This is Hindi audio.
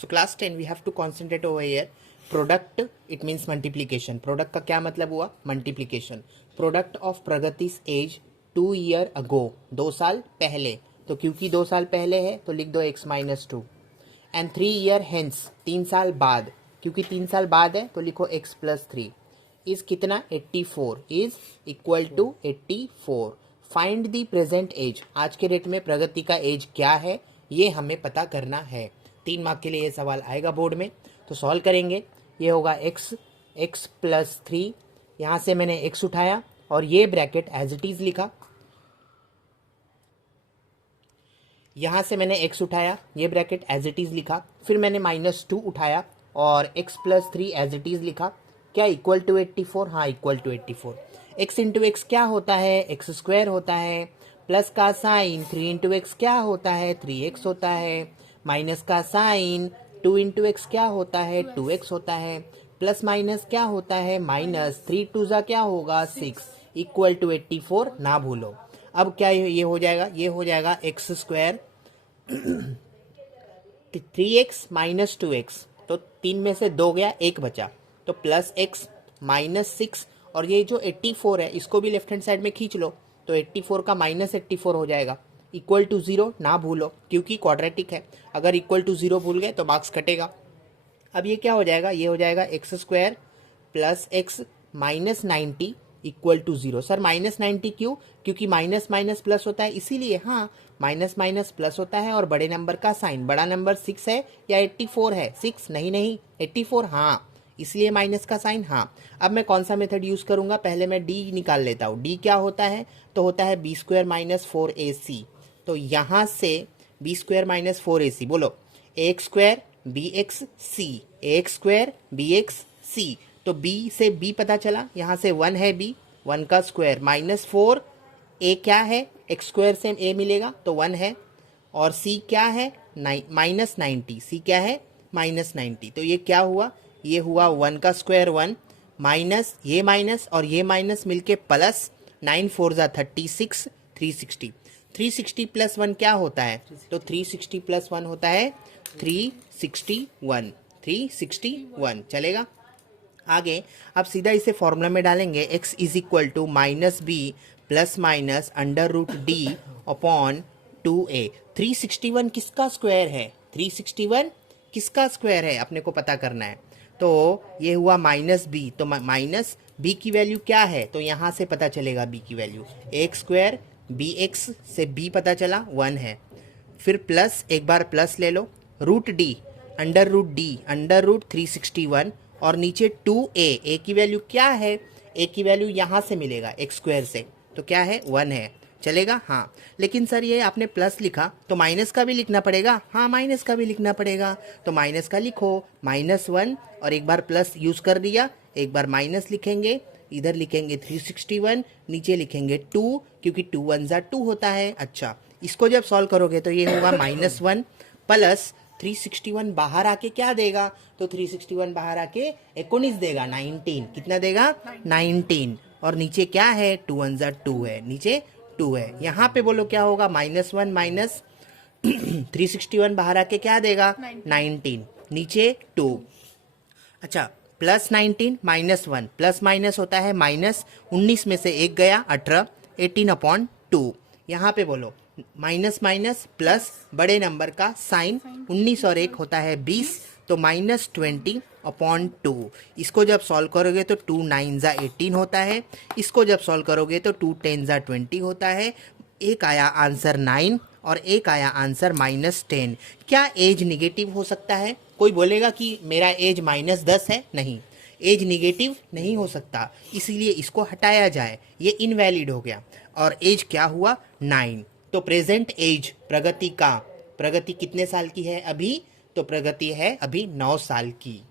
So class 10 we have to concentrate over here. Product, it means multiplication. Product का क्या मतलब हुआ? Multiplication. Product of Pragati's age 2 year ago, 2 साल पहले. तो क्योंकि 2 साल पहले है तो लिख दो x minus 2. And 3 year hence, 3 साल बाद, क्योंकि 3 साल बाद है तो लिखो x plus 3. इज कितना? 84 is equal to 84. Find the present age. आज के डेट में प्रगति का एज क्या है ये हमें पता करना है. 3 मार्क के लिए ये सवाल आएगा बोर्ड में, तो सॉल्व करेंगे. ये होगा x प्लस 3. यहाँ से मैंने x उठाया और ये ब्रैकेट एज इट इज लिखा. यहाँ से मैंने x उठाया, ये ब्रैकेट एज इट इज लिखा. फिर मैंने -2 उठाया और x plus 3 as it is लिखा. क्या? Equal to 84. हाँ, equal to 84. x into x क्या होता है? एक्स स्क्वायर होता है. प्लस का साइन 3 इंटू एक्स क्या होता है? 3x होता है. माइनस का साइन 2 इंटू एक्स क्या होता है? 2x होता है. प्लस माइनस क्या होता है? माइनस. 3 टू ज़ा क्या होगा? 6 इक्वल टू 84. ना भूलो. अब क्या ये हो जाएगा? ये हो जाएगा x square 3x minus 2x. तो 3 में से 2 गया, 1 बचा, तो प्लस x माइनस 6. और ये जो 84 है इसको भी लेफ्ट हैंड साइड में खींच लो, तो 84 का माइनस 84 हो जाएगा. इक्वल टू 0 ना भूलो क्योंकि क्वाड्रेटिक है. अगर इक्वल टू 0 भूल गए तो मार्क्स कटेगा. अब ये क्या हो जाएगा? ये हो जाएगा x square plus x minus 90 equal to 0. Sir minus 90 क्यों? क्योंकि माइनस माइनस प्लस होता है इसीलिए. हाँ, माइनस माइनस प्लस होता है और बड़े नंबर का साइन. बड़ा नंबर 6 है या 84 है? 6 नहीं 84. हाँ, इसलिए माइनस का साइन. हाँ, अब मैं कौन सा मेथड यूज करूंगा? पहले मैं डी निकाल लेता हूँ. डी क्या होता है? तो होता है बी स्क्वायर माइनस 4ac. तो यहां से बी स्क्वायर माइनस 4ac बोलो. ए स्क्वायर बी एक्स सी, ए स्क्वायर बी एक्स सी. तो b से b पता चला, यहाँ से 1 है b, 1 का स्क्वायर माइनस 4. a क्या है? एक्स स्क्वायर से a मिलेगा तो 1 है. और c क्या है? माइनस 90. c क्या है? माइनस 90. तो ये क्या हुआ? ये हुआ 1 का स्क्वायर 1 माइनस ये माइनस और ये माइनस मिलके प्लस. 9 4 ज़ा 36, 360. 360 प्लस 1 क्या होता है? तो 360 प्लस 1 होता है 361. 361 चलेगा. आगे अब सीधा इसे फॉर्मूला में डालेंगे. x is equal to minus B plus minus under root D upon 2a. 361 किसका स्क्वायर है? 361 किसका स्क्वायर है अपने को पता करना है. तो ये हुआ माइनस बी, तो माइनस बी की वैल्यू क्या है? तो यहाँ से पता चलेगा बी की value. X square B x से बी पता चला 1 है. फिर प्लस, एक बार प्लस ले लो, रूट डी अंडर रूट 361 और नीचे 2a. ए की वैल्यू क्या है? ए की वैल्यू यहाँ से मिलेगा एक्स स्क्वायर से, तो क्या है? 1 है. चलेगा. हाँ, लेकिन सर ये आपने प्लस लिखा तो माइनस का भी लिखना पड़ेगा. हाँ, माइनस का भी लिखना पड़ेगा. तो माइनस का लिखो -1 और एक बार प्लस यूज कर दिया, एक बार माइनस लिखेंगे. इधर लिखेंगे 361, नीचे लिखेंगे 2 क्योंकि 2 1 ज़ा 2 होता है. अच्छा, इसको जब सॉल्व करोगे तो ये होगा -1 प्लस 361 बाहर आके क्या देगा? तो 361 बाहर आके 19 देगा. 19 कितना देगा? 19. और नीचे क्या है? 2 1 ज़ा 2 है, नीचे 2 है. यहाँ पे बोलो क्या होगा? -1 माइनस 361 बाहर आके क्या देगा? 19. नीचे 2. अच्छा, प्लस 19 -1 प्लस माइनस होता है माइनस. 19 में से 1 गया 18, 18/2. यहाँ पे बोलो माइनस माइनस प्लस बड़े नंबर का साइन. 19 और 1 होता है 20, तो -20/2. इसको जब सॉल्व करोगे तो 2 9 ज़ा 18 होता है. इसको जब सॉल्व करोगे तो 2 10 ज़ा 20 होता है. एक आया आंसर 9 और एक आया आंसर -10. क्या एज निगेटिव हो सकता है? कोई बोलेगा कि मेरा एज -10 है. नहीं, एज निगेटिव नहीं हो सकता, इसीलिए इसको हटाया जाए. ये इनवैलिड हो गया. और एज क्या हुआ? 9. तो प्रेजेंट एज प्रगति कितने साल की है अभी? तो प्रगति है अभी 9 साल की.